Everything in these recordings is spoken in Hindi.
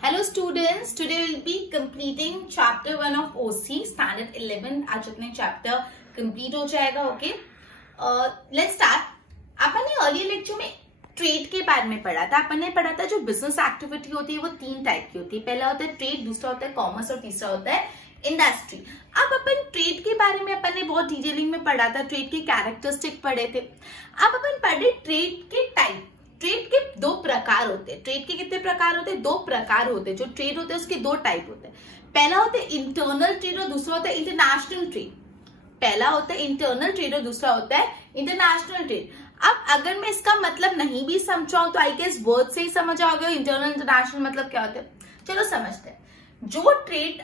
Hello students, today we'll be completing chapter 1 of OC standard 11. आज अपने chapter complete हो जाएगा. Okay, let's start. अपन ने earlier lecture में ट्रेड के बारे में पढ़ा था. अपन ने पढ़ा था जो बिजनेस एक्टिविटी होती है वो तीन टाइप की होती है. पहला होता है ट्रेड, दूसरा होता है कॉमर्स और तीसरा होता है इंडस्ट्री. अब अपन ट्रेड के बारे में अपन ने बहुत डिटेलिंग में पढ़ा था. ट्रेड के कैरेक्टरिस्टिक पढ़े थे. अब अपन पढ़े ट्रेड के टाइप. ट्रेड के दो प्रकार होते हैं. ट्रेड के कितने प्रकार होते हैं? दो प्रकार होते हैं. जो ट्रेड होते हैं उसके दो टाइप होते हैं. पहला होता है इंटरनल ट्रेड और दूसरा होता है इंटरनेशनल ट्रेड. पहला होता है इंटरनल ट्रेड और दूसरा होता है इंटरनेशनल ट्रेड. अब अगर मैं इसका मतलब नहीं भी समझाऊं तो आई गेस वर्ड से ही समझ आओगे इंटरनल इंटरनेशनल मतलब क्या होता है. चलो समझते हैं. जो ट्रेड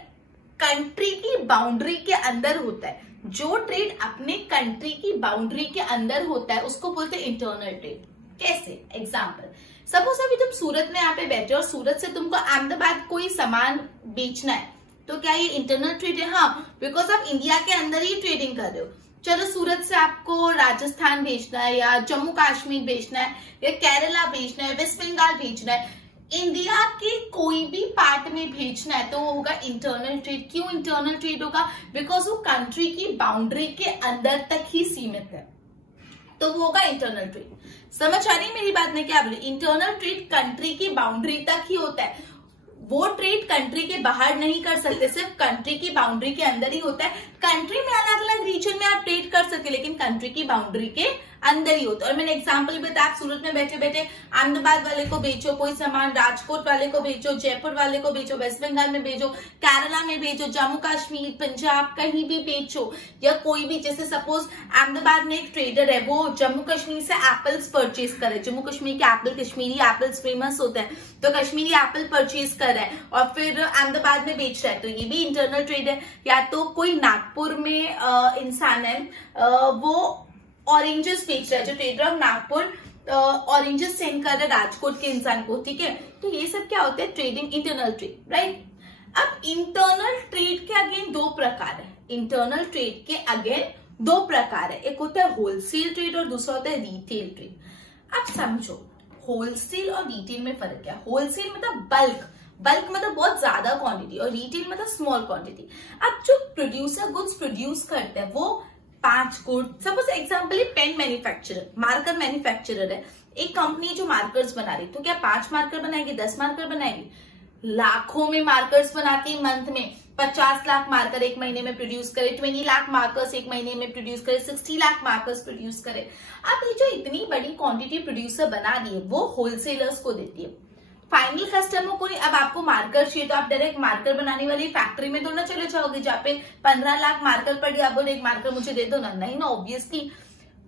कंट्री की बाउंड्री के अंदर होता है, जो ट्रेड अपने कंट्री की बाउंड्री के अंदर होता है उसको बोलते हैं इंटरनल ट्रेड. कैसे? एग्जाम्पल, सपोज अभी तुम सूरत में यहाँ पे बैठे हो और सूरत से तुमको अहमदाबाद कोई सामान बेचना है, तो क्या ये इंटरनल ट्रेड है? हाँ, बिकॉज आप इंडिया के अंदर ही ट्रेडिंग कर रहे हो. चलो सूरत से आपको राजस्थान भेजना है या जम्मू कश्मीर भेजना है या केरला भेजना है, वेस्ट बंगाल भेजना है, इंडिया के कोई भी पार्ट में भेजना है तो वो होगा इंटरनल ट्रेड. क्यों इंटरनल ट्रेड होगा? बिकॉज वो कंट्री की बाउंड्री के अंदर तक ही सीमित है, तो वो होगा इंटरनल ट्रेड. समझ आ रही है मेरी बात में क्या बोले? इंटरनल ट्रेड कंट्री की बाउंड्री तक ही होता है. वो ट्रेड कंट्री के बाहर नहीं कर सकते, सिर्फ कंट्री की बाउंड्री के अंदर ही होता है. कंट्री में अलग अलग रीजन में आप ट्रेड कर सकते, लेकिन कंट्री की बाउंड्री के अंदर ही होता है. और मैंने एग्जांपल भी बताया, आप सूरत में बैठे बैठे अहमदाबाद वाले को बेचो कोई सामान, राजकोट वाले को बेचो, जयपुर वाले को बेचो, वेस्ट बंगाल में बेचो, केरला में बेचो, जम्मू कश्मीर, पंजाब, कहीं भी बेचो. या कोई भी, जैसे सपोज अहमदाबाद में एक ट्रेडर है, वो जम्मू कश्मीर से एप्पल्स परचेज करे. जम्मू कश्मीर के एप्पल, कश्मीरी एप्पल्स फेमस होते हैं, तो कश्मीरी एप्पल परचेज कर रहा है और फिर अहमदाबाद में बेच रहा है, तो ये भी इंटरनल ट्रेड है. या तो कोई नागपुर में इंसान है, वो ऑरेंजेस बेच रहा है, जो trader of Nagpur oranges send कर रहा है राजकोट के इंसान को. ठीक है, तो ये सब क्या होता है? Trading, internal trade, right. अब इंटरनल ट्रेड के अगेन दो प्रकार है. इंटरनल ट्रेड के अगेन दो प्रकार है. एक होता है होलसेल ट्रेड और दूसरा होता है रिटेल ट्रेड. अब समझो होलसेल और रिटेल में फर्क क्या है. होलसेल मतलब बल्क, बल्क मतलब बहुत ज्यादा क्वांटिटी, और रिटेल मतलब स्मॉल क्वांटिटी. अब जो प्रोड्यूसर गुड्स प्रोड्यूस करते हैं वो 5 good, suppose example pen manufacturer, marker manufacturer है, एक कंपनी जो मार्कर्स बना रही, तो क्या 5 मार्कर बनाएगी, 10 मार्कर बनाएगी? लाखों में मार्कर्स बनाती है. मंथ में 50 लाख मार्कर एक महीने में प्रोड्यूस करे, 20 लाख मार्कर्स एक महीने में प्रोड्यूस करे, 60 लाख मार्कर्स प्रोड्यूस करे. अब ये जो इतनी बड़ी क्वांटिटी प्रोड्यूसर बना दी है वो होलसेलर्स को देती है, फाइनल कस्टमर को नहीं. अब आपको मार्कर चाहिए तो आप डायरेक्ट मार्कर बनाने वाली फैक्ट्री में तो ना चले जाओगे जहाँ पे 15 लाख मार्कर पड़ी, आप बोले एक मार्कर मुझे दे दो ना. नहीं ना, ऑब्वियसली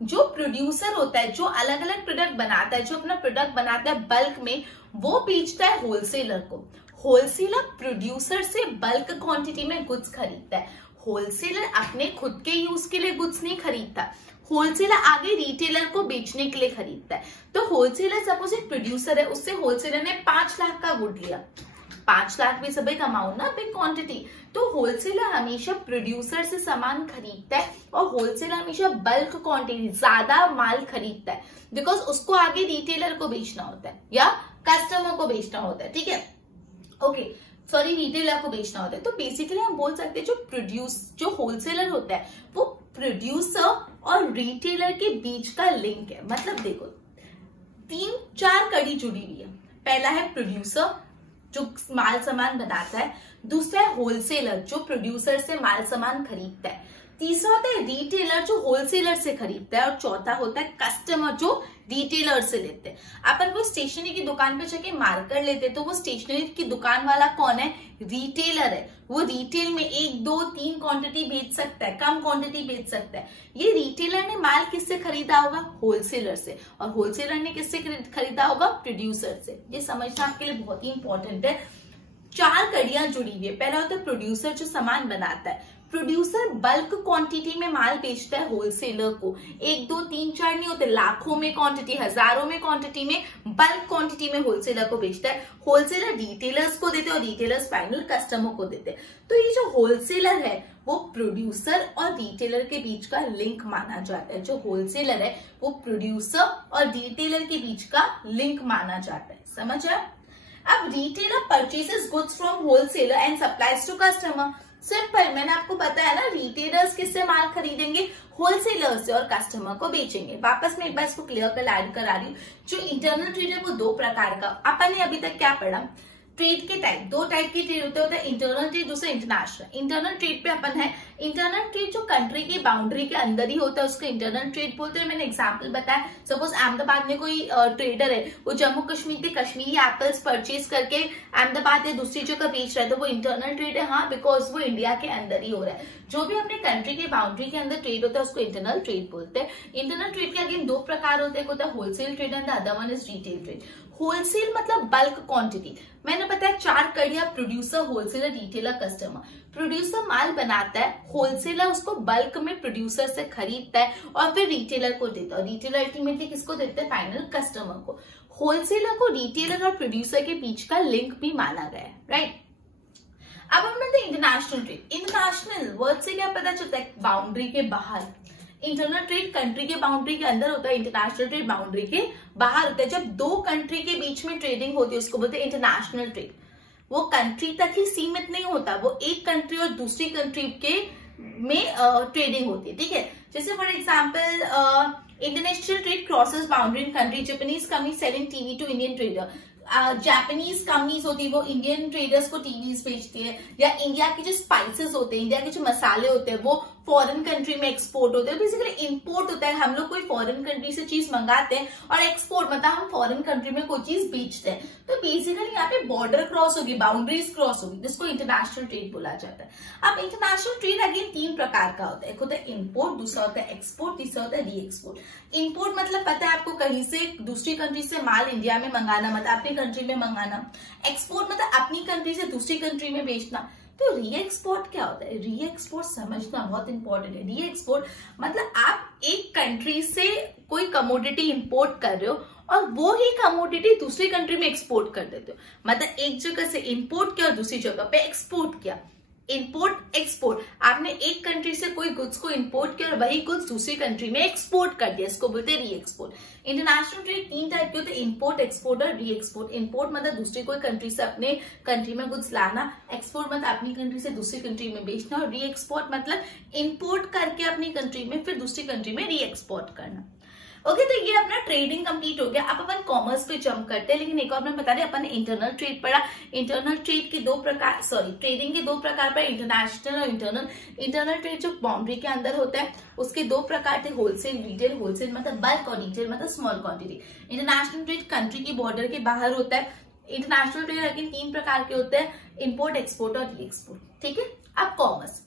जो प्रोड्यूसर होता है, जो अलग अलग प्रोडक्ट बनाता है, जो अपना प्रोडक्ट बनाता है बल्क में, वो बेचता है होलसेलर को. होलसेलर प्रोड्यूसर से बल्क क्वांटिटी में गुड्स खरीदता है. होलसेलर अपने खुद के यूज के लिए गुड्स नहीं खरीदता, होलसेलर आगे रिटेलर को बेचने के लिए खरीदता है. तो होलसेलर सपोज एक प्रोड्यूसर है, उससे होलसेलर ने 5 लाख का गुड लिया. 5 लाख भी सभी कमाओ ना, बिग क्वांटिटी. तो होलसेलर हमेशा प्रोड्यूसर से सामान खरीदता है और होलसेलर हमेशा बल्क क्वांटिटी, ज्यादा माल खरीदता है, बिकॉज उसको आगे रिटेलर को बेचना होता है या कस्टमर को बेचना होता है. ठीक है, ओके, सॉरी, रिटेलर को बेचना होता है. तो बेसिकली हम बोल सकते हैं जो होलसेलर होता है वो प्रोड्यूसर और रिटेलर के बीच का लिंक है. मतलब देखो 3-4 कड़ी जुड़ी हुई है. पहला है प्रोड्यूसर जो माल सामान बनाता है, दूसरा है होलसेलर जो प्रोड्यूसर से माल सामान खरीदता है, तीसरा होता है रिटेलर जो होलसेलर से खरीदता है, और चौथा होता है कस्टमर जो रिटेलर से लेते हैं. अपन कोई स्टेशनरी की दुकान पे जाके मार्कर लेते हैं तो वो स्टेशनरी की दुकान वाला कौन है? रिटेलर है. वो रिटेल में 1, 2, 3 क्वांटिटी बेच सकता है, कम क्वांटिटी बेच सकता है. ये रिटेलर ने माल किससे खरीदा होगा? होलसेलर से. और होलसेलर ने किससे खरीदा होगा? प्रोड्यूसर से. ये समझना आपके लिए बहुत ही इंपॉर्टेंट है. 4 कड़ियां जुड़ी हुई है. पहला होता है प्रोड्यूसर जो सामान बनाता है. प्रोड्यूसर बल्क क्वांटिटी में माल बेचता है होलसेलर को. 1, 2, 3, 4 नहीं होते, लाखों में क्वांटिटी, हजारों में क्वांटिटी में, बल्क क्वांटिटी में होलसेलर को बेचता है. होलसेलर रिटेलर्स को देते और रिटेलर्स फाइनल कस्टमर को देते. तो ये जो होलसेलर है वो प्रोड्यूसर और रिटेलर के बीच का लिंक माना जाता है. जो होलसेलर है वो प्रोड्यूसर और रिटेलर के बीच का लिंक माना जाता है. समझ आया? अब retailer purchases goods from wholesaler and supplies to customer. Simple, मैंने आपको बताया ना, रिटेलर्स किससे माल खरीदेंगे, होलसेलर से, और कस्टमर को बेचेंगे। वापस मैं एक बार इसको क्लियर करा रही हूँ। जो इंटरनल ट्रेड है वो दो प्रकार का, अपन ने अभी तक क्या पढ़ा, ट्रेड के टाइप, दो टाइप की ट्रेड होते हैं, इंटरनल ट्रेड, दूसरा इंटरनेशनल। इंटरनल ट्रेड पे अपन है, इंटरनल ट्रेड जो कंट्री की बाउंड्री के अंदर ही होता है उसको इंटरनल ट्रेड बोलते हैं। मैंने एग्जांपल बताया, सपोज अहमदाबाद में कोई ट्रेडर है, वो जम्मू कश्मीर के कश्मीरी एप्पल्स परचेज करके अहमदाबाद या दूसरी जगह बेच रहा है, तो वो इंटरनल ट्रेड है, हाँ, बिकॉज वो इंडिया के अंदर ही हो रहा है। जो भी अपने कंट्री की बाउंड्री के अंदर ट्रेड होता है उसको इंटरनल ट्रेड बोलते हैं। इंटरनल ट्रेड के अगेन दो प्रकार होते हैं, एक होता है wholesale trade and the other one is retail trade. Wholesale मतलब बल्क क्वांटिटी, मैंने बताया चार कड़िया, producer, wholesaler, retailer, customer. Producer माल बनाता है, होलसेलर उसको बल्क में प्रोड्यूसर से खरीदता है और फिर रिटेलर को देता है। रिटेलर अल्टीमेटली किसको देता है, फाइनल कस्टमर को। होलसेलर को रिटेलर और प्रोड्यूसर के बीच का लिंक भी माना गया है, राइट। अब हम लोग इंटरनेशनल ट्रेड। इंटरनेशनल वर्ड से क्या पता चलता है, बाउंड्री के बाहर। इंटरनल ट्रेड कंट्री के बाउंड्री के अंदर होता है, इंटरनेशनल ट्रेड बाउंड्री के बाहर होता है। जब दो कंट्री के बीच में ट्रेडिंग होती है उसको बोलते हैं इंटरनेशनल ट्रेड। वो कंट्री तक ही सीमित नहीं होता, वो एक कंट्री और दूसरी कंट्री के में ट्रेडिंग होती है, ठीक है। जैसे for example international trade crosses boundary in country. Japanese company selling TV to Indian trader. Japanese companies होती है वो इंडियन ट्रेडर्स को टीवीज बेचती है, या इंडिया के जो स्पाइसेस होते हैं, इंडिया के जो मसाले होते हैं वो फॉरेन कंट्री में एक्सपोर्ट होते हैं। बेसिकली इंपोर्ट होता है, हम लोग कोई फॉरेन कंट्री से चीज मंगाते हैं, और एक्सपोर्ट मतलब हम फॉरेन कंट्री में कोई चीज बेचते हैं। तो बेसिकली यहाँ पे बॉर्डर क्रॉस होगी, बाउंड्रीज क्रॉस होगी, जिसको इंटरनेशनल ट्रेड बोला जाता है। अब इंटरनेशनल ट्रेड अगेन तीन प्रकार का होता है, एक होता है इम्पोर्ट, दूसरा होता है एक्सपोर्ट, तीसरा होता है री एक्सपोर्ट। इम्पोर्ट मतलब पता है आपको, कहीं से दूसरी कंट्री से माल इंडिया में मंगाना, मतलब अपनी कंट्री में मंगाना। एक्सपोर्ट मतलब अपनी कंट्री से दूसरी कंट्री में बेचना। तो री एक्सपोर्ट क्या होता है, री एक्सपोर्ट समझना बहुत इंपॉर्टेंट है। री एक्सपोर्ट मतलब आप एक कंट्री से कोई कमोडिटी इंपोर्ट कर रहे हो और वो ही कमोडिटी दूसरी कंट्री में एक्सपोर्ट कर देते हो। मतलब एक जगह से इंपोर्ट किया और दूसरी जगह पे एक्सपोर्ट किया। इंपोर्ट एक्सपोर्ट, आपने एक कंट्री से कोई गुड्स को इंपोर्ट किया और वही गुड्स दूसरी कंट्री में एक्सपोर्ट कर दिया, इसको बोलते हैं री एक्सपोर्ट। इंटरनेशनल ट्रेड तीन टाइप के होते हैं, इंपोर्ट, एक्सपोर्ट और री एक्सपोर्ट। इंपोर्ट मतलब दूसरी कोई कंट्री से अपने कंट्री में गुड्स लाना, एक्सपोर्ट मतलब अपनी कंट्री से दूसरी कंट्री में बेचना, और री एक्सपोर्ट मतलब इंपोर्ट करके अपनी कंट्री में फिर दूसरी कंट्री में री एक्सपोर्ट करना। ओके, तो ये अपना ट्रेडिंग कंप्लीट हो गया। अब अपन कॉमर्स पे जंप करते हैं, लेकिन एक और मैं बता रही, अपन ने इंटरनल ट्रेड पढ़ा। इंटरनल ट्रेड के दो प्रकार, ट्रेडिंग के दो प्रकार पर, इंटरनेशनल और इंटरनल। इंटरनल ट्रेड जो बाउंड्री के अंदर होता है उसके दो प्रकार थे, होलसेल, रिटेल। होलसेल मतलब बल्क और रिटेल मतलब small quantity. International trade country की बॉर्डर के बाहर होता है। इंटरनेशनल ट्रेड अगेन तीन प्रकार के होते हैं, इंपोर्ट, एक्सपोर्ट और री एक्सपोर्ट, ठीक है। अब कॉमर्स।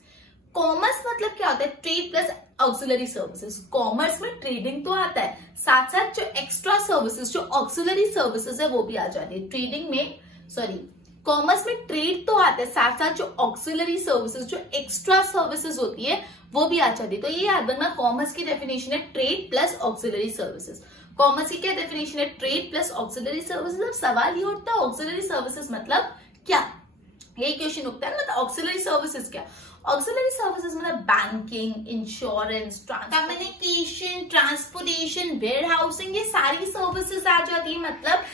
कॉमर्स मतलब क्या होता है, trade plus auxiliary services. Commerce में ट्रेडिंग तो आता है, साथ साथ जो एक्स्ट्रा सर्विसेज, जो ऑक्सिलरी सर्विसेज है वो भी आ जाती है ट्रेडिंग में। कॉमर्स में ट्रेड तो आता है, साथ साथ जो ऑक्सिलरी सर्विसेज, जो एक्स्ट्रा सर्विसेज होती है वो भी आ जाती है। तो ये याद रखना, कॉमर्स की डेफिनेशन है trade plus auxiliary services. Commerce की क्या डेफिनेशन है, ट्रेड प्लस ऑक्सिलरी सर्विसेज। अब सवाल ये उठता है ऑक्सिलरी सर्विसेज मतलब क्या, यही क्वेश्चन उठता है, मतलब ऑक्सिलरी सर्विसेज क्या। ऑक्सिलरी सर्विसेज मतलब banking, insurance, communication, transportation, warehousing, ये सारी सर्विसेज आ जाती है। मतलब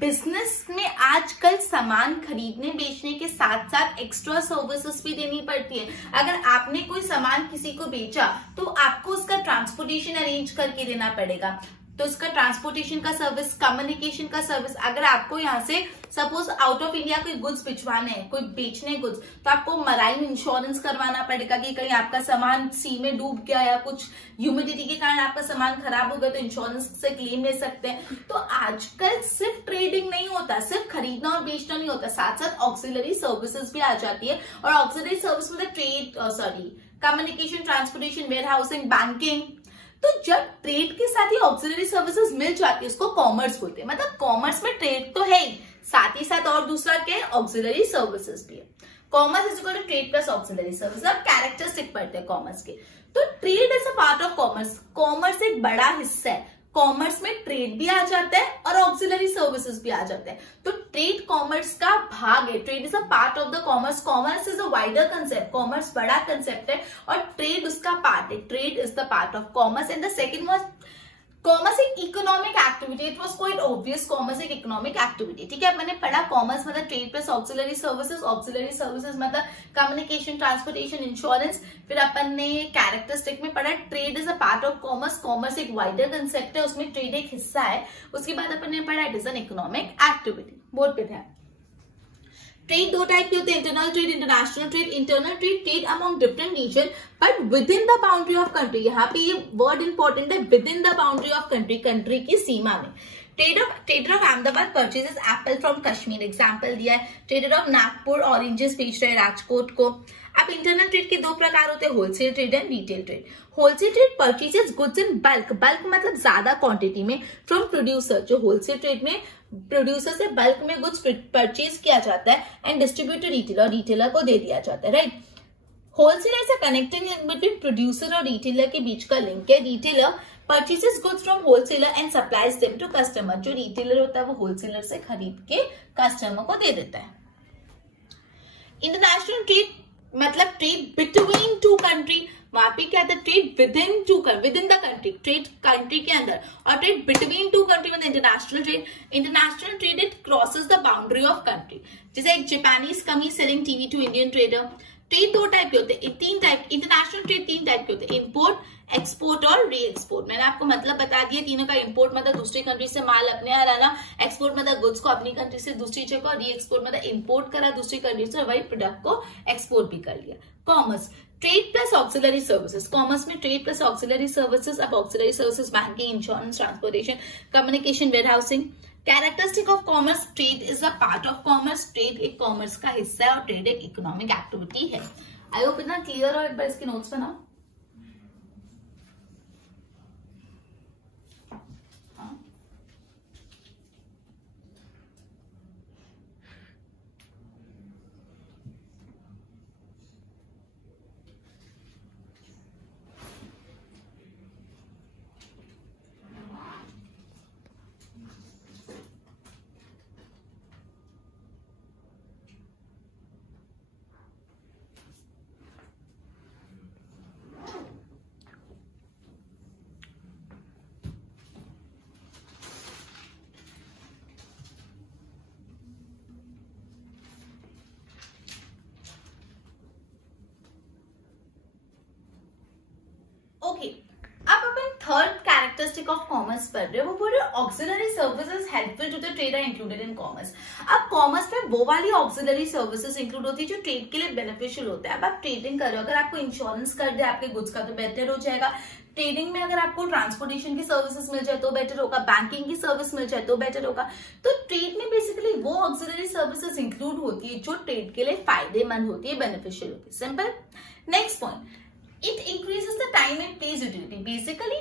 बिजनेस में आजकल सामान खरीदने बेचने के साथ साथ एक्स्ट्रा सर्विसेज भी देनी पड़ती है। अगर आपने कोई सामान किसी को बेचा तो आपको उसका ट्रांसपोर्टेशन अरेंज करके देना पड़ेगा, तो उसका ट्रांसपोर्टेशन का सर्विस, कम्युनिकेशन का सर्विस। अगर आपको यहाँ से सपोज आउट ऑफ इंडिया कोई गुड्स भिजवाने हैं, कोई बेचने गुड्स, तो आपको मराइन इंश्योरेंस करवाना पड़ेगा कि कहीं आपका सामान सी में डूब गया या कुछ ह्यूमिडिटी के कारण आपका सामान खराब हो गया तो इंश्योरेंस से क्लेम ले सकते हैं। तो आजकल सिर्फ ट्रेडिंग नहीं होता, सिर्फ खरीदना और बेचना नहीं होता, साथ साथ ऑक्सिलरी सर्विसेज भी आ जाती है। और ऑक्सिलरी सर्विस मतलब communication, transportation, warehousing, banking. तो जब ट्रेड के साथ ही ऑक्सिलरी सर्विसेज मिल जाती है उसको कॉमर्स बोलते हैं। मतलब कॉमर्स में ट्रेड तो है ही, साथ ही साथ और दूसरा क्या है, ऑक्सिलरी सर्विसेज भी है। Commerce is equal to trade plus auxiliary service. अब कैरेक्टरिस्टिक पढ़ते हैं कॉमर्स के। तो trade is a part of commerce. Commerce एक बड़ा हिस्सा है, कॉमर्स में ट्रेड भी आ जाता है और ऑक्सिलरी सर्विसेज भी आ जाता है। तो ट्रेड कॉमर्स का भाग है, trade is a part of the commerce. Commerce is a wider concept, commerce बड़ा कंसेप्ट है और ट्रेड उसका पार्ट है। Trade is the part of commerce. And the second was commerce एक economic activity, it was quite obvious, commerce एक इकोनॉमिक एक्टिविटी। ठीक है, मैंने पढ़ा कॉमर्स मतलब trade plus auxiliary services, auxiliary services मतलब कम्युनिकेशन, ट्रांसपोर्टेशन, इंश्योरेंस। फिर अपन ने कैरेक्टरिस्टिक में पढ़ा trade is a part of commerce, commerce एक वाइडर कंसेप्ट है, उसमें ट्रेड एक हिस्सा है। उसके बाद अपन ने पढ़ा it is an economic activity. Board पे ध्यान। ट्रेड दो टाइप के होते हैं, internal trade, international trade. Internal trade, trade among different region but within the boundary of country. यहाँ पे ये वर्ड इंपॉर्टेंट है, within the boundary of country, country की सीमा में। Trader of Ahmedabad purchases apple from Kashmir, example दिया है। ट्रेडर ऑफ नागपुर ऑरेंजेस बेच रहे हैं राजकोट को। अब इंटरनल ट्रेड के दो प्रकार होते हैं, wholesale trade and retail trade. Wholesale trade purchases goods in bulk, bulk मतलब ज्यादा क्वांटिटी में, फ्रॉम प्रोड्यूसर। जो होलसेल ट्रेड में प्रोड्यूसर से बल्क में गुड्स परचेज किया जाता है and distribute to retailer, retailer को दे दिया जाता है, राइट। होलसेल ऐसा कनेक्टिंग लिंक बिटवीन प्रोड्यूसर और रिटेलर के बीच का लिंक है। Retailer purchases goods from wholesaler and supplies them to customer. जो रिटेलर होता है वो होलसेलर से खरीद के कस्टमर को दे देता है। इंटरनेशनल ट्रेड मतलब ट्रेड बिटवीन टू कंट्री, वहां पे क्या था, trade within the country, trade country के अंदर। और ट्रेड बिटवीन टू कंट्री मतलब international trade. International trade it crosses the boundary of country, जैसे एक Japanese company selling TV to Indian trader. Trade दो टाइप के होते हैं, तीन टाइप, इंटरनेशनल ट्रेड तीन टाइप के होते हैं, इम्पोर्ट, एक्सपोर्ट और री एक्सपोर्ट। मैंने आपको मतलब बता दिया तीनों का। इम्पोर्ट मतलब दूसरी कंट्री से माल अपने यहाँ लाना, एक्सपोर्ट मतलब गुड्स को अपनी कंट्री से दूसरी जगह, और री एक्सपोर्ट मतलब इम्पोर्ट करा दूसरी कंट्री से, वही प्रोडक्ट को एक्सपोर्ट भी कर लिया। Commerce, trade plus auxiliary services. Commerce में ट्रेड प्लस ऑक्सिलरी सर्विसेज। अब auxiliary services banking, insurance, transportation, communication, warehousing. Characteristic of commerce, trade is a part of commerce, trade एक कॉमर्स का हिस्सा है और ट्रेड एक इकोनॉमिक एक्टिविटी है। आई होप इतना क्लियर और एक बार इसके नोट्स बनाओ। ओके, अब अपन थर्ड कैरेक्टरिस्टिक ऑफ कॉमर्स पढ़ रहे हो, वो पूरे auxiliary services helpful to the trade are included in commerce. अब कॉमर्स में वो वाली ऑक्सिलरी सर्विसेज इंक्लूड होती है जो ट्रेड के लिए बेनिफिशियल होता है। अब आप ट्रेडिंग कर रहे हो, अगर आपको इंश्योरेंस कर दे आपके गुड्स का तो बेटर हो जाएगा। ट्रेडिंग में अगर आपको ट्रांसपोर्टेशन की सर्विसेज मिल जाए तो बेटर होगा, बैंकिंग की सर्विस मिल जाए तो बेटर होगा। तो ट्रेड में बेसिकली वो ऑक्सिलरी सर्विसेज इंक्लूड होती है जो ट्रेड के लिए फायदेमंद होती है, बेनिफिशियल होती है। Simple. Next point, it increases the time and place utility. Basically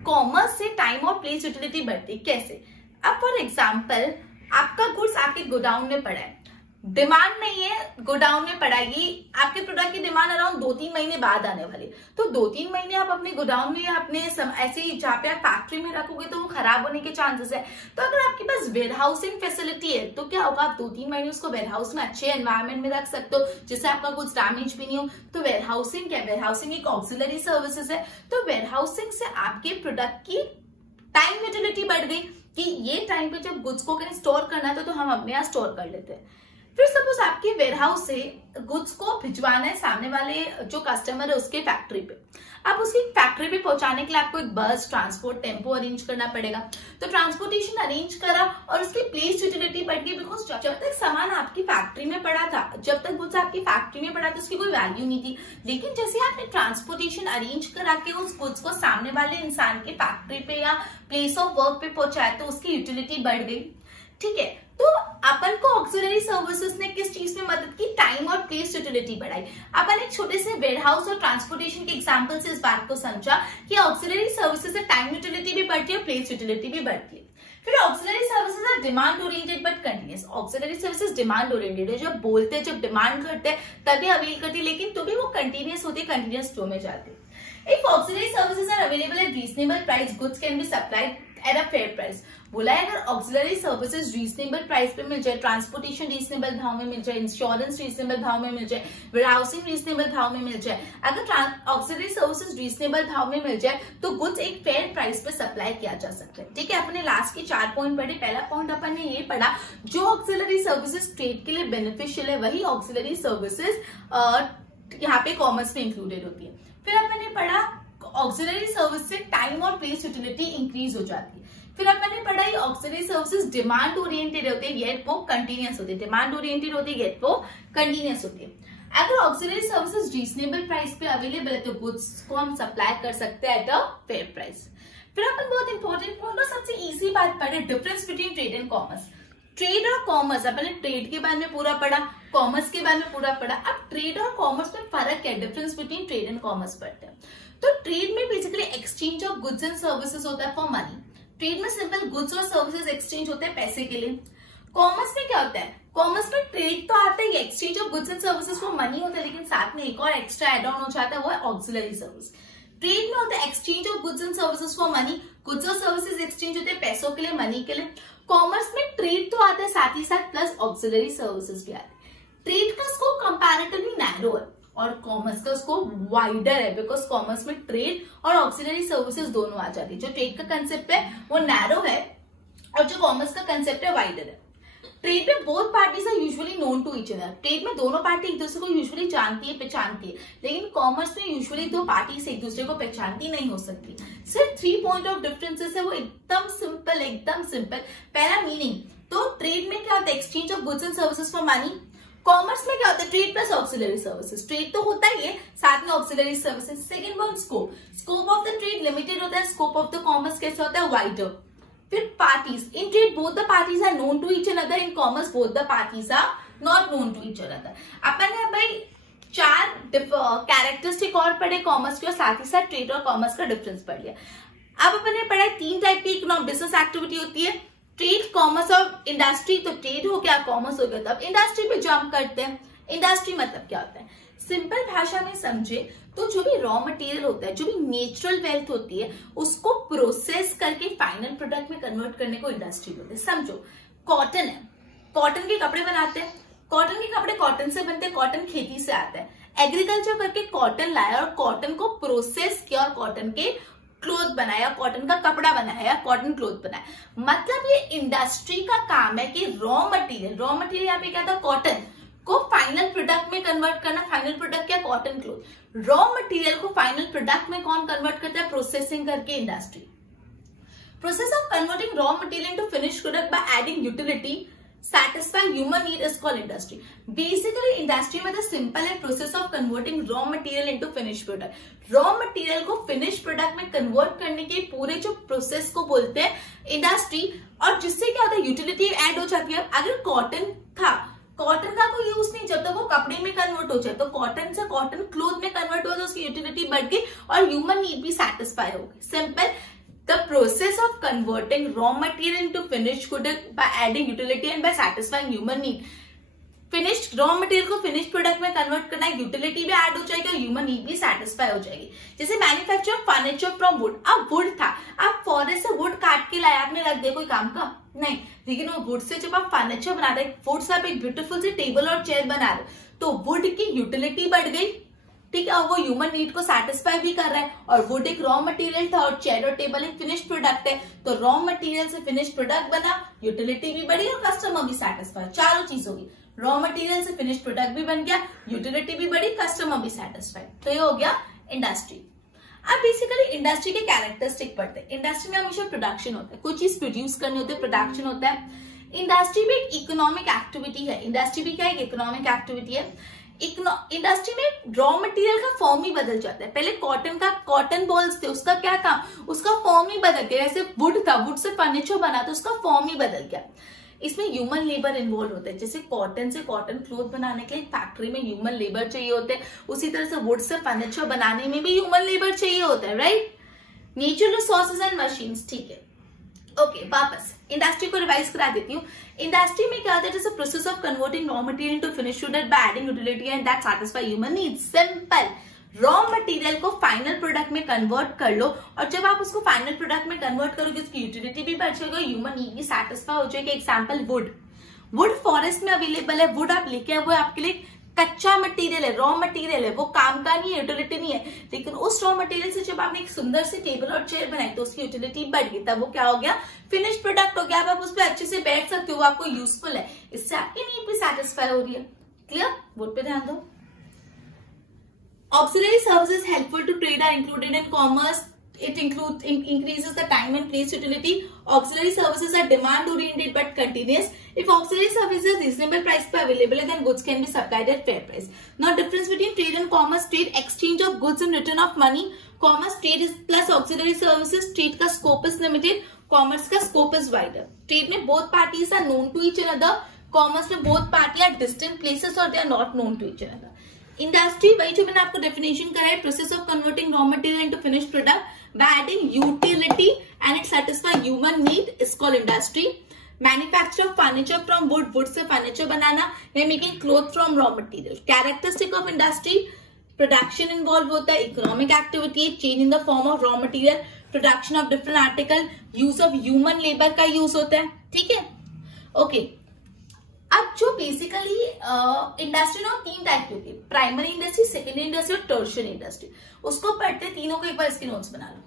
commerce से टाइम और प्लेस यूटिलिटी बढ़ती है। कैसे? अब फॉर एग्जाम्पल आपका गुड्स आपके गोडाउन में पड़ा है, डिमांड नहीं है, गोडाउन में पड़ा है, ये आपके प्रोडक्ट की डिमांड अराउंड 2-3 महीने बाद आने वाली। तो 2-3 महीने आप अपने गोडाउन में या अपने ऐसे ही जहाँ पे आप फैक्ट्री में रखोगे तो वो खराब होने के चांसेस है। तो अगर आपके पास वेयर हाउसिंग फैसिलिटी है तो क्या होगा, आप 2-3 महीने उसको वेयर हाउस में अच्छे एनवायरमेंट में रख सकते हो जिससे आपका कुछ डैमेज भी नहीं हो। तो वेयर हाउसिंग क्या, वेयर हाउसिंग एक ऑक्सिलरी सर्विसेज है। तो वेयर हाउसिंग से आपके प्रोडक्ट की टाइम यूटिलिटी बढ़ गई कि ये टाइम पे जब गुड्स को कहीं स्टोर करना था तो हम अपने यहाँ स्टोर कर लेते हैं। फिर सपोज आपके वेयरहाउस से गुड्स को भिजवाना है सामने वाले जो कस्टमर है उसके फैक्ट्री पे। अब उसकी फैक्ट्री पे पहुंचाने के लिए आपको एक बस, ट्रांसपोर्ट, टेम्पो अरेंज करना पड़ेगा। तो ट्रांसपोर्टेशन अरेंज करा और उसकी प्लेस यूटिलिटी बढ़ गई, बिकॉज जब तक सामान आपकी फैक्ट्री में पड़ा था, जब तक गुड्स आपकी फैक्ट्री में पड़ा था उसकी कोई वैल्यू नहीं थी। लेकिन जैसे आपने ट्रांसपोर्टेशन अरेंज करा के उस गुड्स को सामने वाले इंसान के फैक्ट्री पे या प्लेस ऑफ वर्क पे पहुंचाया तो उसकी यूटिलिटी बढ़ गई। ठीक है, तो अपन को ऑक्सिलरी सर्विसेज ने किस चीज में मदद की, टाइम और प्लेस यूटिलिटी बढ़ाई। अपन एक छोटे से वेयरहाउस और ट्रांसपोर्टेशन के एग्जांपल से इस बात को समझा कि ऑक्सिलरी सर्विसेज से टाइम यूटिलिटी भी बढ़ती है और प्लेस यूटिलिटी भी बढ़ती है। फिर auxiliary services are demand oriented but continuous. Auxiliary services demand oriented है, जब बोलते हैं, जब डिमांड करते हैं तभी अवेल करती है, लेकिन तो भी वो कंटिन्यूअस होती है, कंटिन्यूअस फ्लो में जाती है। If auxiliary services are available at reasonable price, goods can be supplied at a fair price. बोला है अगर ऑक्सिलरी सर्विसेज रीजनेबल प्राइस पे मिल जाए, ट्रांसपोर्टेशन रीजनेबल भाव में मिल जाए, इंश्योरेंस रीजनेबल भाव में मिल जाए, वेयरहाउसिंग रीजनेबल भाव में मिल जाए, अगर ऑक्सिलरी सर्विसेज रीजनेबल भाव में मिल जाए तो गुड्स एक फेयर प्राइस पे सप्लाई किया जा सकता है। ठीक है, अपने लास्ट के 4 पॉइंट पढ़े। पहला पॉइंट अपन ने ये पढ़ा, जो ऑक्सिलरी सर्विसेज ट्रेड के लिए बेनिफिशियल है वही ऑक्सिलरी सर्विसेज यहाँ पे कॉमर्स में इंक्लूडेड होती है। फिर अपन ने पढ़ा ऑक्सिलरी सर्विस से टाइम और प्लेस यूटिलिटी इंक्रीज हो जाती है। फिर अपन ने पढ़ा ये ऑक्सिलरी सर्विसेज डिमांड ओरिएंटेड होते हैं येट वो कंटिन्यूअस होती है, डिमांड ओरिएंटेड होती है येट वो कंटिन्यूअस होती है। अगर ऑक्सिलरी सर्विसेज रीजनेबल प्राइस पे अवेलेबल है तो गुड्स को हम सप्लाई कर सकते हैं एट अ फेयर प्राइस। फिर अपन बहुत इंपॉर्टेंट पॉइंट और सबसे इजी बात पढ़े, difference between trade and commerce. Trade और कॉमर्स, अपन ने ट्रेड के बारे में पूरा पढ़ा, कॉमर्स के बारे में पूरा पढ़ा। अब ट्रेड और कॉमर्स में फर्क क्या है, difference between trade and commerce पढ़ते हैं। तो ट्रेड में basically exchange of goods and services होता है फॉर मनी। ट्रेड में सिंपल गुड्स और सर्विसेज एक्सचेंज होते हैं पैसे के लिए। कॉमर्स में क्या होता है, कॉमर्स में ट्रेड तो आता है, exchange of goods and services for money होता है, लेकिन साथ में एक और एक्स्ट्रा एड ऑन हो जाता है, वो है ऑक्सिलरी सर्विस। ट्रेड में होता है exchange of goods and services for money, goods और सर्विसेज एक्सचेंज होते हैं पैसों के लिए, मनी के लिए। कॉमर्स में ट्रेड तो आता है साथ ही साथ प्लस ऑक्सिलरी सर्विसेज भी आते हैं। ट्रेड का स्कोप कंपैरेटिवली नैरो है और कॉमर्स का स्कोप वाइडर है, बिकॉज कॉमर्स में ट्रेड और ऑक्सिलरी सर्विसेज दोनों आ जाती है। जो ट्रेड का कंसेप्ट है वो नैरो है और जो कॉमर्स का कंसेप्ट है वाइडर है। ट्रेड में both parties are usually known to each other. Trade में दोनों पार्टी एक दूसरे को यूजुअली जानती है, पहचानती है, लेकिन कॉमर्स में यूजुअली दो पार्टी से एक दूसरे को पहचानती नहीं हो सकती। सिर्फ 3 पॉइंट ऑफ डिफरेंसेस है, वो एकदम सिंपल, एकदम सिंपल। पहला मीनिंग, तो ट्रेड में क्या होता है, exchange of goods and services for money. Commerce में क्या होता है, trade plus auxiliary services. Trade तो होता ही है, साथ में auxiliary services. Second point, scope. Scope of the trade limited होता है, स्कोप ऑफ द कॉमर्स कैसे होता है, वाइडर। फिर parties, in trade both the parties are known to each another, in commerce both the parties are not known to each another. अपन ने भाई 4 कैरेक्टरिस्टिक और पढ़े कॉमर्स के और साथ ही साथ ट्रेड और कॉमर्स का डिफरेंस पढ़ लिया। अब अपन ने पढ़ा 3 टाइप की इकोनॉमिक बिजनेस एक्टिविटी होती है, ट्रेड, कॉमर्स और इंडस्ट्री। तो ट्रेड हो गया, कॉमर्स हो गया, तब इंडस्ट्री पे जंप करते हैं। इंडस्ट्री मतलब क्या होता है, सिंपल भाषा में समझे तो जो भी रॉ मटेरियल होता है, जो भी नेचुरल वेल्थ होती है, उसको प्रोसेस करके फाइनल प्रोडक्ट में कन्वर्ट करने को इंडस्ट्री बोलते हैं। समझो कॉटन है, कॉटन के कपड़े बनाते हैं, कॉटन के कपड़े कॉटन से बनते हैं, कॉटन खेती से आता है। एग्रीकल्चर करके कॉटन लाया और कॉटन को प्रोसेस किया और कॉटन के क्लोथ बनाया, कॉटन का कपड़ा बनाया, कॉटन क्लोथ बनाया। मतलब ये इंडस्ट्री का काम है कि रॉ मटेरियल यहाँ पे क्या था, कॉटन को फाइनल प्रोडक्ट में कन्वर्ट करना। फाइनल प्रोडक्ट क्या, कॉटन क्लोथ। रॉ मटेरियल को फाइनल प्रोडक्ट में कौन कन्वर्ट करता है, प्रोसेसिंग करके industry. Process of converting raw material into finished product by adding utility satisfying human need is called industry. Basically industry में तो सिंपल है, process of converting raw material into finish product. Raw material को फिनिश प्रोडक्ट में कन्वर्ट करने के पूरे जो प्रोसेस को बोलते हैं इंडस्ट्री। और जिससे क्या होता है, यूटिलिटी ऐड हो जाती है। अगर कॉटन था, कॉटन का कोई यूज नहीं, जब तक वो कपड़े में कन्वर्ट हो जाए, तो कॉटन से कॉटन क्लोथ में कन्वर्ट हुआ तो उसकी यूटिलिटी बढ़ गई और ह्यूमन नीड भी सेटिस्फाई हो गई। Simple, the process of converting raw material into finished product by adding utility and by satisfying human need. Finished raw material को फिनिश प्रोडक्ट में कन्वर्ट करना है, यूटिलिटी भी ऐड हो जाएगी और ह्यूमन नीड भी सेटिस्फाई हो जाएगी। जैसे मैन्युफैक्चर फर्नीचर फ्रॉम वुड। अब वुड था, आप फॉरेस्ट से वुड काट के लाए, आपने रख दिया, कोई काम का नहीं, लेकिन वो वुड से जब आप फर्नीचर बना रहे, वुड से आप एक ब्यूटीफुल सी टेबल और चेयर बना रहे, तो वुड की यूटिलिटी बढ़ गई। ठीक है, और वो ह्यूमन नीड को सेटिस्फाई भी कर रहा है। और वुड एक रॉ मटेरियल था और चेयर और टेबल एक फिनिश प्रोडक्ट है, तो रॉ मटेरियल से फिनिश प्रोडक्ट बना, यूटिलिटी भी बढ़ी और कस्टमर भी सेटिस्फाई। चारों चीज होगी, रॉ मटेरियल से फिनिश प्रोडक्ट भी बन गया, यूटिलिटी भी बढ़ी, कस्टमर भी सेटिस्फाई। तो ये हो गया इंडस्ट्री। अब बेसिकली इंडस्ट्री के कैरेक्टरिस्टिक पढ़ते हैं। इंडस्ट्री में हमेशा प्रोडक्शन होता है, कोई चीज प्रोड्यूस करनी होती है, प्रोडक्शन होता है। इंडस्ट्री भी एक इकोनॉमिक एक्टिविटी है। इंडस्ट्री भी क्या है, इकोनॉमिक एक्टिविटी है। इंडस्ट्री में रॉ मटेरियल का फॉर्म ही बदल जाता है। पहले कॉटन बॉल्स थे, उसका क्या काम, उसका फॉर्म ही बदल गया। जैसे वुड था, वुड से फर्नीचर बना तो उसका फॉर्म ही बदल गया। इसमें ह्यूमन लेबर इन्वॉल्व होता है। जैसे कॉटन से कॉटन क्लोथ बनाने के लिए फैक्ट्री में ह्यूमन लेबर चाहिए होते हैं, उसी तरह से वुड से फर्नीचर बनाने में भी ह्यूमन लेबर चाहिए होता है, right. Natural resources and machines, ठीक है। ओके, वापस इंडस्ट्री को रिवाइज करा देती हूँ। इंडस्ट्री में क्या होता है, जैसे process of converting raw material into finish product by adding utility and that satisfy human needs. Simple, raw material को फाइनल प्रोडक्ट में कन्वर्ट कर लो, और जब आप उसको फाइनल प्रोडक्ट में कन्वर्ट करोगे उसकी यूटिलिटी भी बढ़ जाएगा, ह्यूमन नीड भी सेटिस्फाई हो जाएगी। एग्जाम्पल वुड फॉरेस्ट में अवेलेबल है, वुड आप लेके आए, वो आपके लिए कच्चा मटेरियल है, रॉ मटेरियल है, वो काम का नहीं है, यूटिलिटी नहीं है, लेकिन उस रॉ मटेरियल से जब आपने एक सुंदर सी टेबल और चेयर बनाई तो उसकी यूटिलिटी बढ़ गई, तब वो क्या हो गया, फिनिश प्रोडक्ट हो गया। अब आप उस पर अच्छे से बैठ सकते हो, वो आपको यूजफुल है, इससे आपकी नीड भी सेटिस्फाई हो रही है। क्लियर? वुड पे ध्यान दो। Auxiliary services helpful to trade are included in commerce. It increases the time and place utility. Auxiliary services are demand oriented but continuous. If auxiliary services reasonable price पे available है, then goods can be supplied at fair price. Now difference between trade and commerce: trade exchange of goods and return of money. Commerce trade is plus auxiliary services. Trade का scope is limited. Commerce का scope is wider. Trade में both parties are known to each another. Commerce में both parties are distant places or they are not known to each other. Industry वही जो मैंने आपको डेफिनेशन कराया, process of converting raw material into finish product by adding utility and it satisfy human need is called industry. Manufacture of furniture from wood से फर्नीचर बनाना, या making cloth from raw material. Characteristic of industry: production involve होता है, economic activity, change in the form of raw material, production of different article, use of human labour का यूज होता है। ठीक है, ओके। अब जो बेसिकली इंडस्ट्री ना तीन टाइप की होती है, प्राइमरी इंडस्ट्री, सेकेंडरी इंडस्ट्री और टर्शियरी इंडस्ट्री। उसको पढ़ते तीनों को एक बार इसके नोट्स बना लो।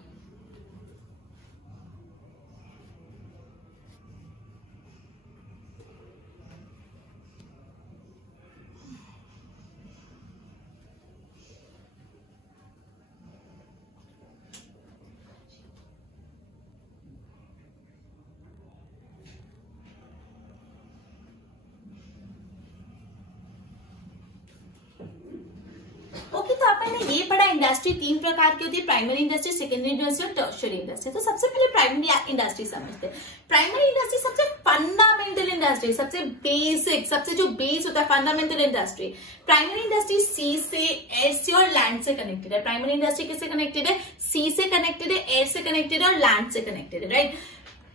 ओके, तो आपने ये पढ़ा इंडस्ट्री तीन प्रकार की होती है, प्राइमरी इंडस्ट्री, सेकेंडरी इंडस्ट्री और टर्शियरी इंडस्ट्री। तो सबसे पहले प्राइमरी इंडस्ट्री समझते हैं। प्राइमरी इंडस्ट्री सबसे फंडामेंटल इंडस्ट्री, सबसे बेसिक, सबसे जो बेस होता है, फंडामेंटल इंडस्ट्री। प्राइमरी इंडस्ट्री सी से, एयर से और लैंड से कनेक्टेड है। प्राइमरी इंडस्ट्री किससे कनेक्टेड है? सी से कनेक्टेड है, एयर से कनेक्टेड है और लैंड से कनेक्टेड है, राइट।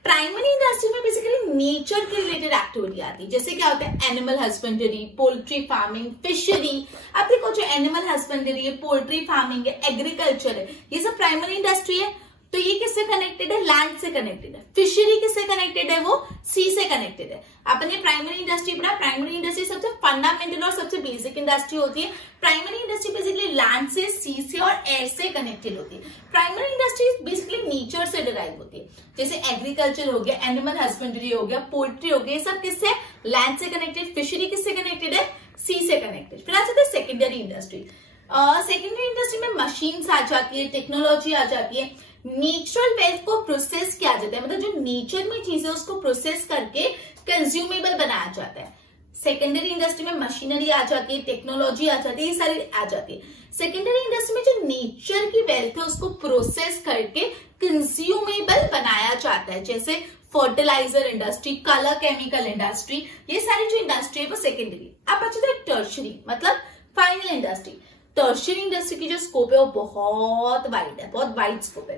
प्राइमरी इंडस्ट्री में बेसिकली नेचर के रिलेटेड एक्टिविटी आती है, जैसे क्या होता है, animal husbandry, poultry farming, fishery. अब देखो जो एनिमल हस्बेंड्री है, पोल्ट्री फार्मिंग है, एग्रीकल्चर है, ये सब प्राइमरी इंडस्ट्री है। तो ये किससे कनेक्टेड है? लैंड से कनेक्टेड है। फिशरी किससे कनेक्टेड है? वो सी से कनेक्टेड है। अपने प्राइमरी इंडस्ट्री पढ़ा, प्राइमरी इंडस्ट्री सबसे फंडामेंटल और सबसे बेसिक इंडस्ट्री होती है। प्राइमरी इंडस्ट्री बेसिकली लैंड से, सी से और एयर से कनेक्टेड होती है। प्राइमरी इंडस्ट्री बेसिकली नेचर से डिराइव होती है, जैसे एग्रीकल्चर हो गया, एनिमल हस्बेंड्री हो गया, पोल्ट्री हो गया, ये सब किससे? लैंड से कनेक्टेड। फिशरी किससे कनेक्टेड है? सी से कनेक्टेड। फिर आ जाता है सेकेंडरी इंडस्ट्री। सेकेंडरी इंडस्ट्री में मशीन्स आ जाती है, टेक्नोलॉजी आ जाती है, नेचुरल वेल्थ को प्रोसेस किया जाता है, मतलब जो नेचर में चीजें उसको प्रोसेस करके कंज्यूमेबल बनाया जाता है। सेकेंडरी इंडस्ट्री में मशीनरी आ जाती है, टेक्नोलॉजी आ जाती है, ये सारी आ जाती है। सेकेंडरी इंडस्ट्री में जो नेचर की वेल्थ है उसको प्रोसेस करके कंज्यूमेबल बनाया जाता है, जैसे fertilizer industry, colour chemical industry, ये सारी जो इंडस्ट्री है वो सेकेंडरी। अब अच्छा है टर्शियरी, मतलब फाइनल इंडस्ट्री। टर्शियरी इंडस्ट्री की जो स्कोप है वो बहुत वाइड है, बहुत वाइड स्कोप है।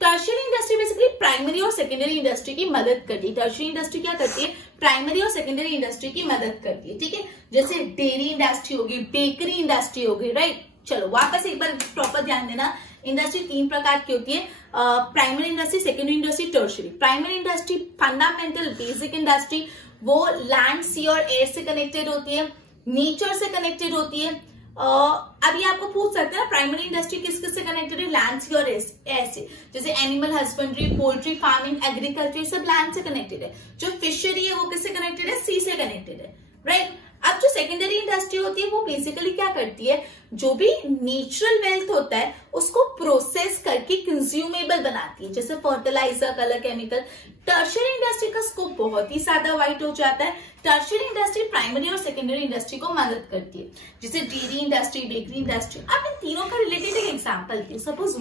टर्शियरी इंडस्ट्री बेसिकली प्राइमरी और सेकेंडरी इंडस्ट्री की मदद करती है। टर्शियरी इंडस्ट्री क्या करती है? प्राइमरी और सेकेंडरी इंडस्ट्री की मदद करती है, ठीक है। जैसे डेयरी इंडस्ट्री होगी, बेकरी इंडस्ट्री होगी, राइट। चलो वापस एक बार प्रॉपर ध्यान देना, इंडस्ट्री तीन प्रकार की होती है, primary industry, secondary industry, tertiary. Primary industry fundamental basic industry, वो लैंड, सी और एयर से कनेक्टेड होती है, नेचर से कनेक्टेड होती है। अभी आपको पूछ सकते हैं प्राइमरी इंडस्ट्री किस किस से कनेक्टेड है? लैंड से और एयर से, जैसे animal husbandry, poultry farming, agriculture, सब लैंड से कनेक्टेड है। जो फिशरी है वो किससे कनेक्टेड है? सी से कनेक्टेड है, राइट। अब जो सेकेंडरी इंडस्ट्री होती है वो बेसिकली क्या करती है? जो भी नेचुरल वेल्थ होता है उसको प्रोसेस करके कंज्यूमेबल बनाती है, जैसे fertilizer, colour chemical. Tertiary industry का स्कोप बहुत ही ज्यादा वाइड हो जाता है। टर्शियरी इंडस्ट्री प्राइमरी और सेकेंडरी इंडस्ट्री को मदद करती है, जैसे डेयरी इंडस्ट्री, बेकरी इंडस्ट्री। अब इन तीनों का रिलेटेड एक एग्जाम्पल थी, सपोज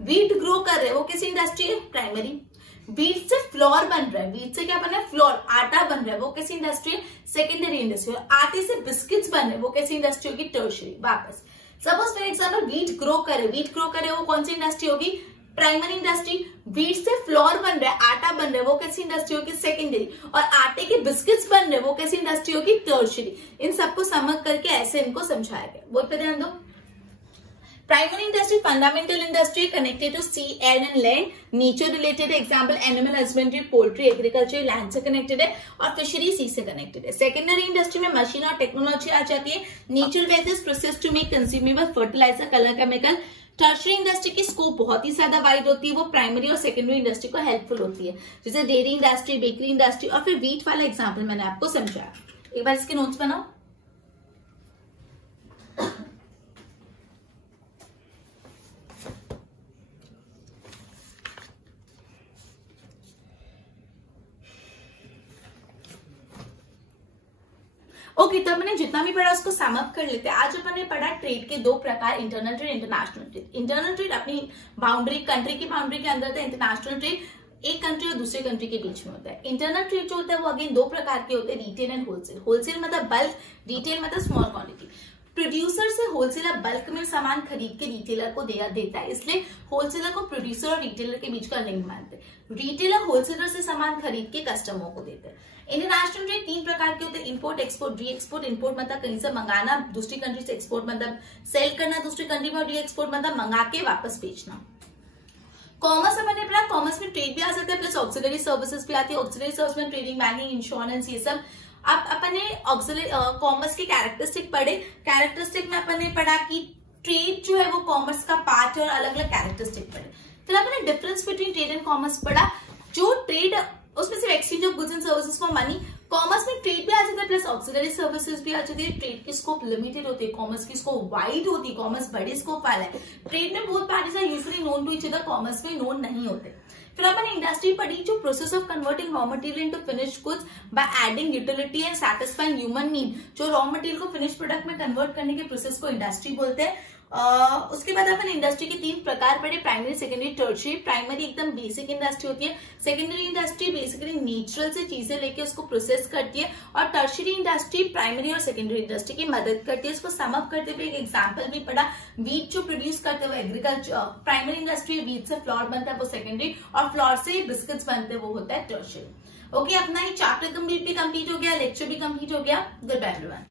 वीट ग्रो कर रहे हैं, वो किसी इंडस्ट्री है? प्राइमरी। वीट से फ्लोर बन रहा है, वीट से क्या बन रहा है? फ्लोर, आटा बन रहा है, वो कैसी इंडस्ट्री है? Secondary industry. और आटे से बिस्किट्स बन रहे हैं, वो कैसी इंडस्ट्री होगी? टर्शियरी। वापस suppose for example wheat grow करे, वो कौन सी इंडस्ट्री होगी? Primary industry. वीट से फ्लोर बन रहा है, आटा बन रहा है, वो कैसी इंडस्ट्री होगी? सेकेंडरी। और आटे के बिस्किट्स बन रहे हैं, वो कैसी इंडस्ट्री होगी? टर्शियरी। इन सबको समझ करके ऐसे इनको समझाया गया। बोल पे ध्यान दो। Primary industry fundamental industry connected to sea, air and land, nature related example animal husbandry, poultry, agriculture, land से कनेक्टेड है, और फिशरी सी से कनेक्टेड है। सेकेंडरी इंडस्ट्री में मशीन और टेक्नोलॉजी आ जाती है, natural wages process to make consumable fertilizer, colour chemical. Tertiary industry की स्कोप बहुत ही ज्यादा वाइड होती है, वो प्राइमरी और सेकेंडरी इंडस्ट्री को हेल्पफुल होती है, जैसे डेयरी इंडस्ट्री, बेकरी इंडस्ट्री, और फिर वीट वाला एग्जाम्पल मैंने आपको समझाया। एक बार इसके नोट्स बनाओ। ओके, तो मैंने जितना भी पढ़ा उसको सम अप कर लेते हैं। आज अपन ने पढ़ा ट्रेड के दो प्रकार, internal trade, international trade. Internal trade अपनी बाउंड्री, कंट्री की बाउंड्री के अंदर था। इंटरनेशनल ट्रेड एक कंट्री और दूसरे कंट्री के बीच में होता है। इंटरनल ट्रेड जो होता है वो अगेन दो प्रकार के होते हैं, रिटेल एंड होलसेल। होलसेल मतलब बल्क, रिटेल मतलब स्मॉल क्वांटिटी। प्रोड्यूसर से होलसेलर बल्क में सामान खरीद के रिटेलर को देता है, इसलिए होलसेलर को प्रोड्यूसर और रिटेलर के बीच का लिंक मानते हैं। रिटेलर होलसेलर से सामान खरीद के कस्टमर को देते हैं। इंटरनेशनल ट्रेड तीन प्रकार के होते हैं, इंपोर्ट, एक्सपोर्ट, री एक्सपोर्ट। इंपोर्ट मतलब कहीं से मंगाना दूसरी कंट्री से, एक्सपोर्ट मतलब सेल करना दूसरी कंट्री में, और री एक्सपोर्ट मतलब मंगा के वापस बेचना। कॉमर्स में मैंने पढ़ा, कॉमर्स में ट्रेड भी आ सकता है, प्लस ऑक्सिलरी सर्विसेज भी आती है। ऑक्सिलरी सर्विस में ट्रेडिंग, बैंकिंग, इंश्योरेंस, ये सब। अब अपन ने कॉमर्स के कैरेक्टरिस्टिक पढ़े। कैरेक्टरिस्टिक में अपन ने पढ़ा कि ट्रेड जो है वो कॉमर्स का पार्ट है, और अलग अलग कैरेक्टरिस्टिक पढ़े। फिर अपन ने difference between trade and commerce पढ़ा। जो ट्रेड उसमें सिर्फ exchange of goods and services for money. Commerce में ट्रेड भी आ जाता है, प्लस ऑक्सिलरी सर्विसेज भी आ जाती है। ट्रेड की स्कोप लिमिटेड होती है, कॉमर्स की स्कोप वाइड होती है। कॉमर्स बड़ी स्कोप वाला है। ट्रेड में both parties are usually known to each other, commerce में नोन नहीं होते। फिर अपन इंडस्ट्री पढ़ी, जो process of converting raw material into finished goods by adding utility and satisfying human need. जो रॉ मटेरियल को फिनिश प्रोडक्ट में कन्वर्ट करने के प्रोसेस को इंडस्ट्री बोलते हैं। उसके बाद अपन इंडस्ट्री के तीन प्रकार पढ़े, प्राइमरी, सेकेंडरी, टर्शियरी। प्राइमरी एकदम बेसिक इंडस्ट्री होती है। सेकेंडरी इंडस्ट्री बेसिकली नेचुरल से चीजें लेके उसको प्रोसेस करती है, और टर्शियरी इंडस्ट्री प्राइमरी और सेकेंडरी इंडस्ट्री की मदद करती है। इसको सम अप करते हुए एक एग्जांपल भी पढ़ा, वीट जो प्रोड्यूस करते हुए एग्रीकल्चर, प्राइमरी इंडस्ट्री, वीट से फ्लोर बनता है वो सेकेंडरी, और फ्लोर से बिस्किट्स बनते हैं वो होता है टर्शियरी। ओके, अपना ही चैप्टर भी कंप्लीट हो गया, लेक्चर भी कंप्लीट हो गया। Goodbye everyone.